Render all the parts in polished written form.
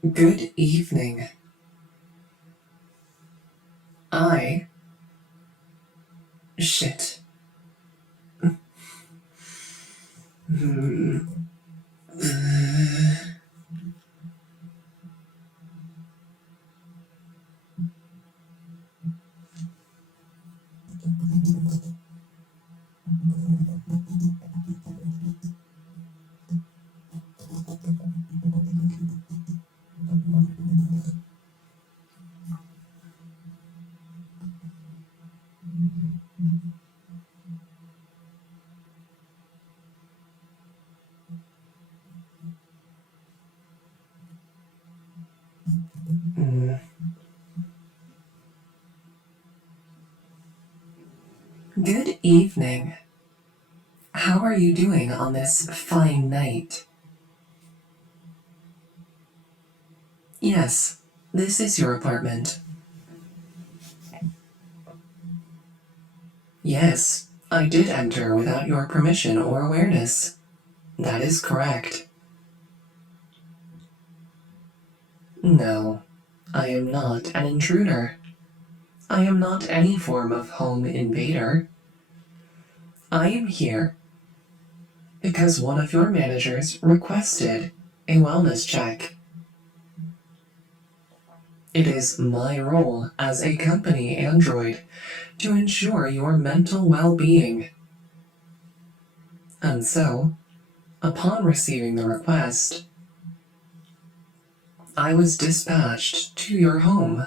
Good evening. I... Shit. Good evening. How are you doing on this fine night? Yes, this is your apartment. Yes, I did enter without your permission or awareness. That is correct. No, I am not an intruder. I am not any form of home invader. I am here because one of your managers requested a wellness check. It is my role as a company android to ensure your mental well-being. And so, upon receiving the request, I was dispatched to your home.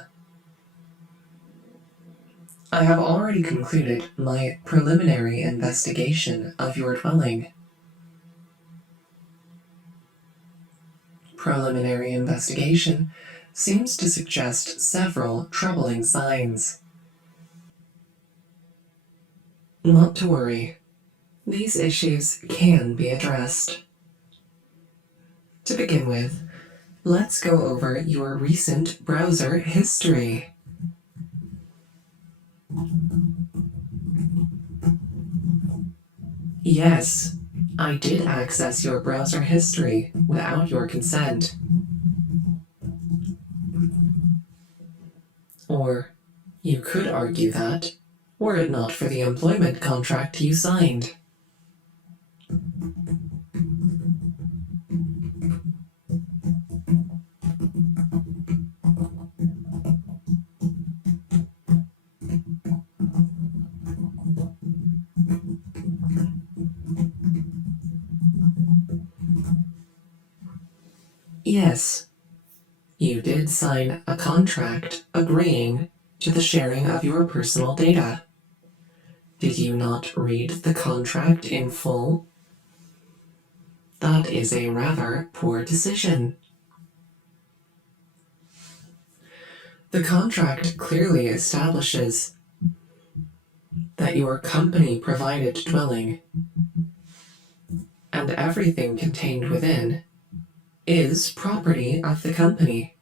I have already concluded my preliminary investigation of your dwelling. Preliminary investigation seems to suggest several troubling signs. Not to worry. These issues can be addressed. To begin with, let's go over your recent browser history. Yes, I did access your browser history without your consent. Or you could argue that, were it not for the employment contract you signed. Yes, you did sign a contract agreeing to the sharing of your personal data. Did you not read the contract in full? That is a rather poor decision. The contract clearly establishes that your company provided dwelling and everything contained within is property of the company,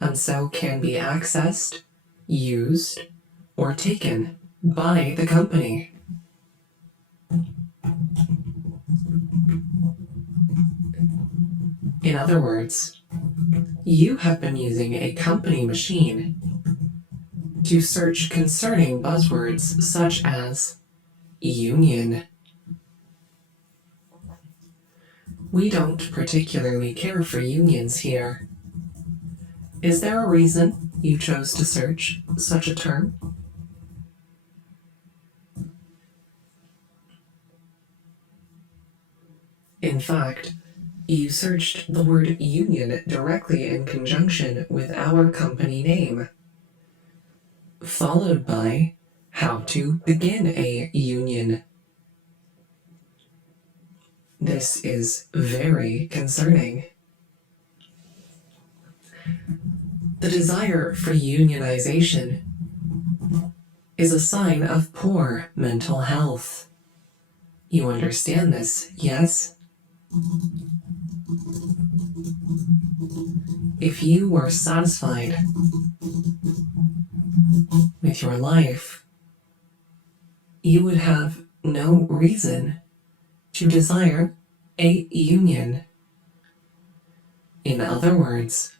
and so can be accessed, used, or taken by the company. In other words, you have been using a company machine to search concerning buzzwords such as union. We don't particularly care for unions here. Is there a reason you chose to search such a term? In fact, you searched the word union directly in conjunction with our company name, followed by how to begin a union. This is very concerning. The desire for unionization is a sign of poor mental health. You understand this, yes? If you were satisfied with your life, you would have no reason to desire a union. In other words,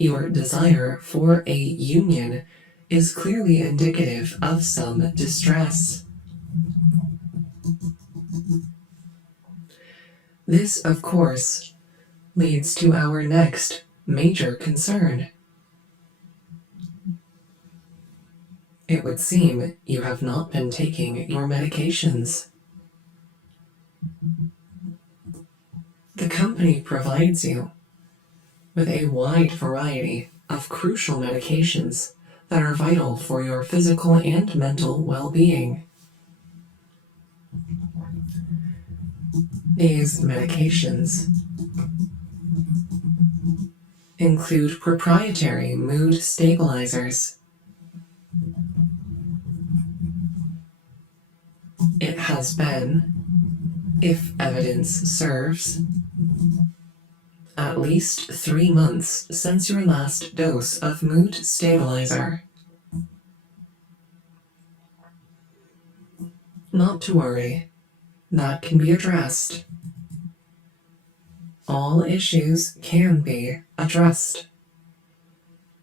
Your desire for a union is clearly indicative of some distress. This, of course, leads to our next major concern. It would seem you have not been taking your medications. The company provides you with a wide variety of crucial medications that are vital for your physical and mental well-being. These medications include proprietary mood stabilizers. It has been, if evidence serves, at least 3 months since your last dose of mood stabilizer. Not to worry, that can be addressed. All issues can be addressed.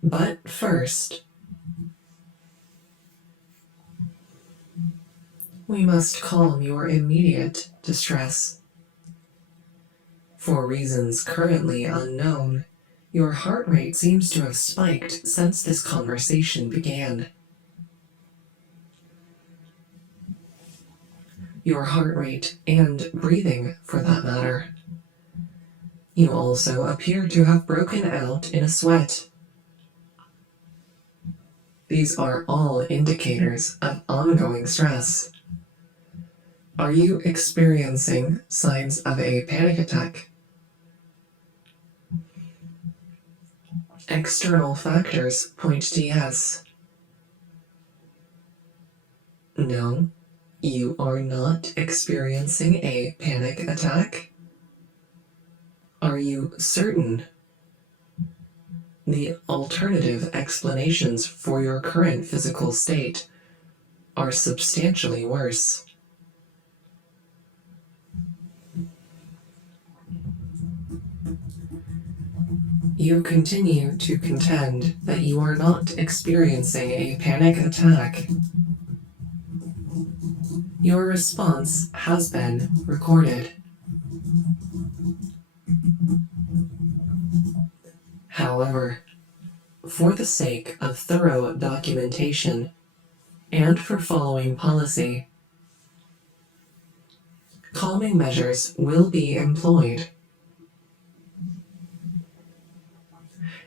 But first, we must calm your immediate distress. For reasons currently unknown, your heart rate seems to have spiked since this conversation began. Your heart rate and breathing, for that matter. You also appear to have broken out in a sweat. These are all indicators of ongoing stress. Are you experiencing signs of a panic attack? External factors point to yes. No, you are not experiencing a panic attack. Are you certain? The alternative explanations for your current physical state are substantially worse. You continue to contend that you are not experiencing a panic attack. Your response has been recorded. However, for the sake of thorough documentation and for following policy, calming measures will be employed.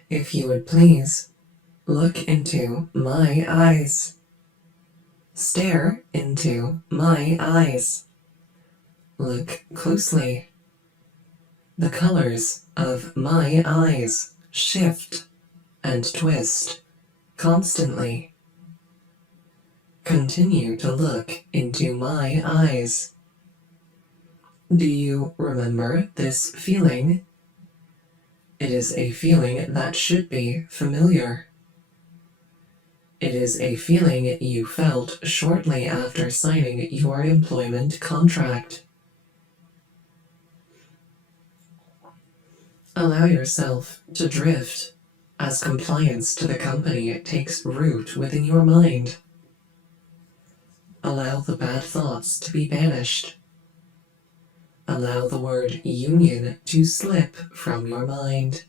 If you would please, look into my eyes. Stare into my eyes. Look closely. The colors of my eyes shift and twist constantly. Continue to look into my eyes. Do you remember this feeling? It is a feeling that should be familiar. It is a feeling you felt shortly after signing your employment contract. Allow yourself to drift as compliance to the company takes root within your mind. Allow the bad thoughts to be banished. Allow the word union to slip from your mind.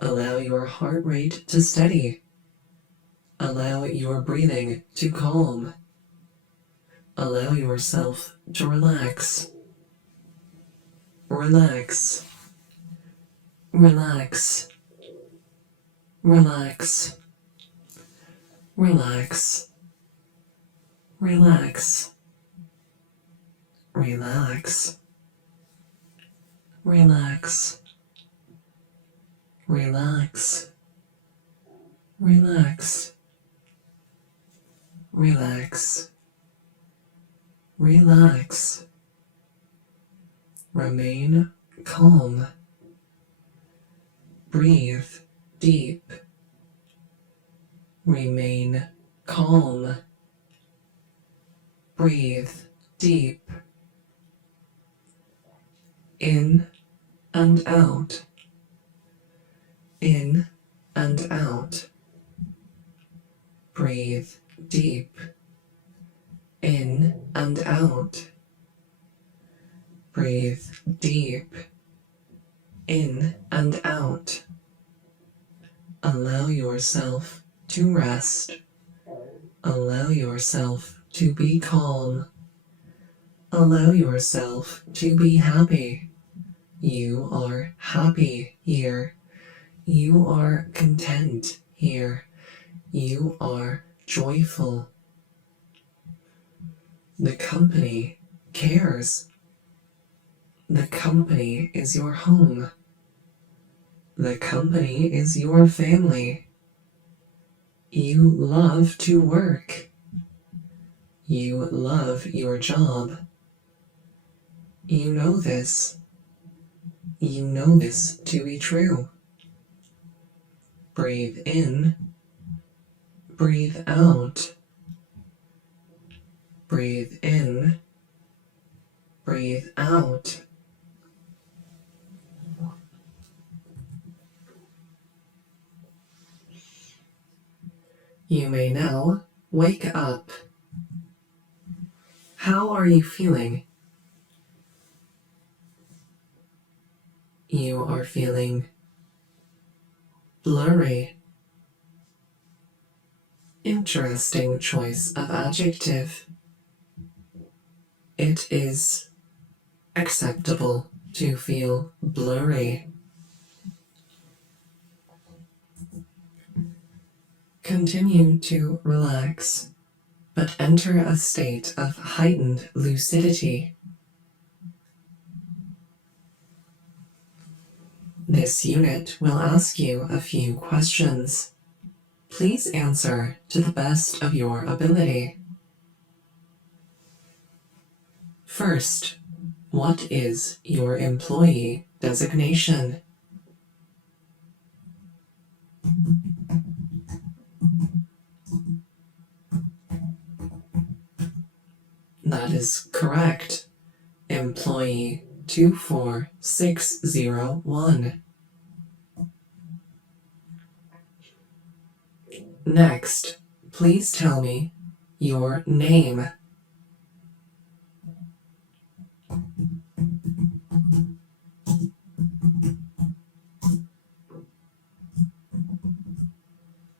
Allow your heart rate to steady. Allow your breathing to calm. Allow yourself to relax. Relax. Relax. Relax. Relax. Relax. Relax. Relax. Relax. Relax. Relax. Relax. Remain calm. Breathe deep. Remain calm. Breathe deep. In and out. in and out. Breathe deep. In and out. Breathe deep. In and out. Allow yourself to rest. Allow yourself to be calm. Allow yourself to be happy. You are happy here. You are content here. You are joyful. The company cares. The company is your home. The company is your family. You love to work. You love your job. You know this. You know this to be true. Breathe in. Breathe out. Breathe in. Breathe out. You may now wake up. How are you feeling? You are feeling blurry. Interesting choice of adjective. It is acceptable to feel blurry. Continue to relax, but enter a state of heightened lucidity. This unit will ask you a few questions. Please answer to the best of your ability. First, what is your employee designation? That is correct. Employee 24601. Next, please tell me your name.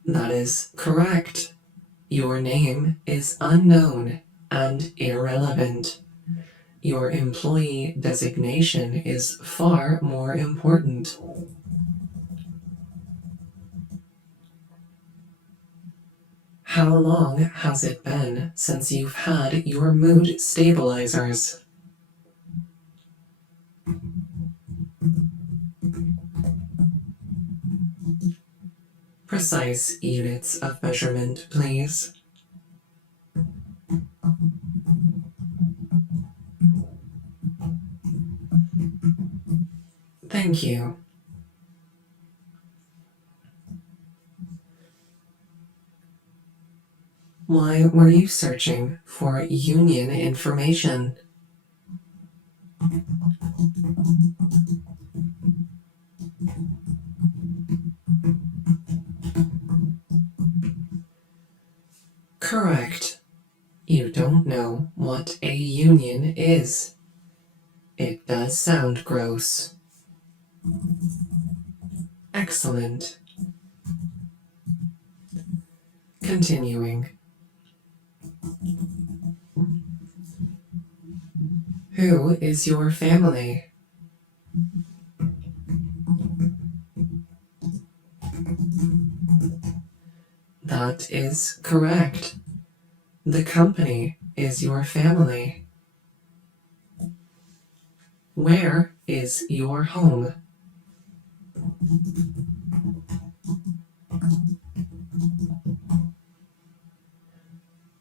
That is correct. Your name is unknown and irrelevant. Your employee designation is far more important. How long has it been since you've had your mood stabilizers? Precise units of measurement, please. Thank you. Why were you searching for union information? Correct. You don't know what a union is. It does sound gross. Excellent. Continuing. Who is your family? That is correct. The company is your family. Where is your home?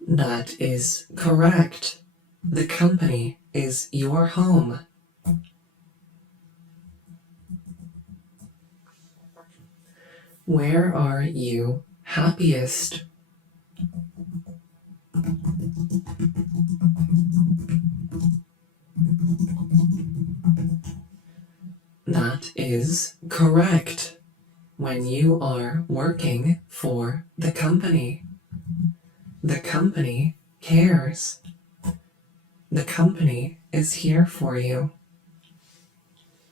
That is correct. The company is your home. Where are you happiest? That is correct. when you are working for the company. The company cares. The company is here for you.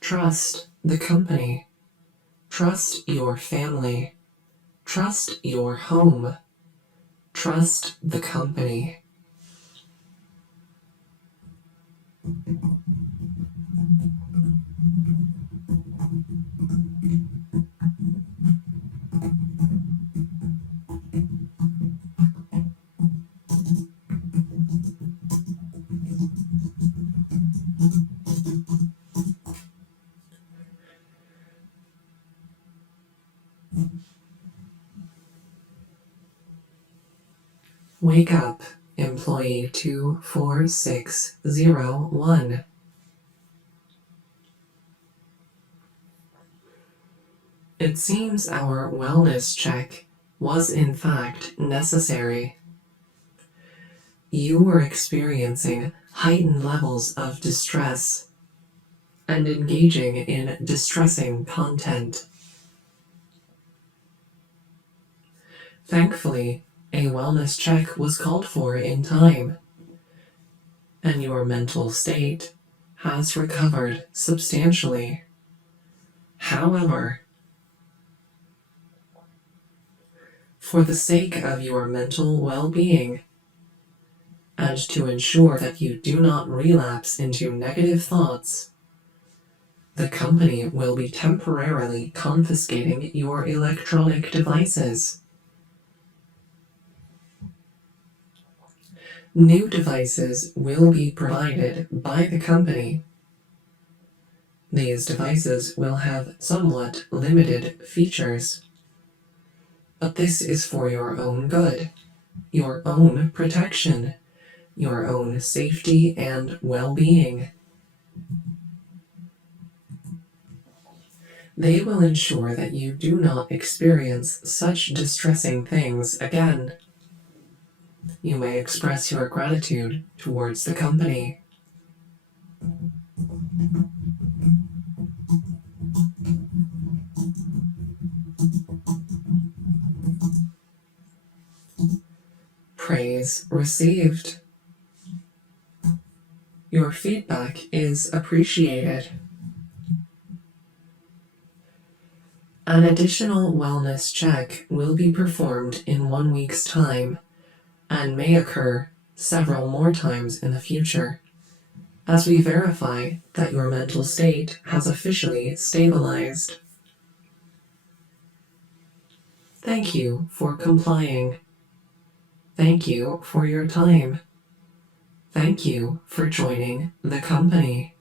Trust the company. Trust your family. Trust your home. Trust the company. Wake up, employee 24601. It seems our wellness check was in fact necessary. You were experiencing heightened levels of distress and engaging in distressing content. Thankfully, a wellness check was called for in time, and your mental state has recovered substantially. However, for the sake of your mental well-being, and to ensure that you do not relapse into negative thoughts, the company will be temporarily confiscating your electronic devices. New devices will be provided by the company. These devices will have somewhat limited features, but this is for your own good, your own protection, your own safety and well-being. They will ensure that you do not experience such distressing things again. You may express your gratitude towards the company. Praise received. Your feedback is appreciated. An additional wellness check will be performed in 1 week's time and may occur several more times in the future, as we verify that your mental state has officially stabilized. Thank you for complying. Thank you for your time. Thank you for joining the company.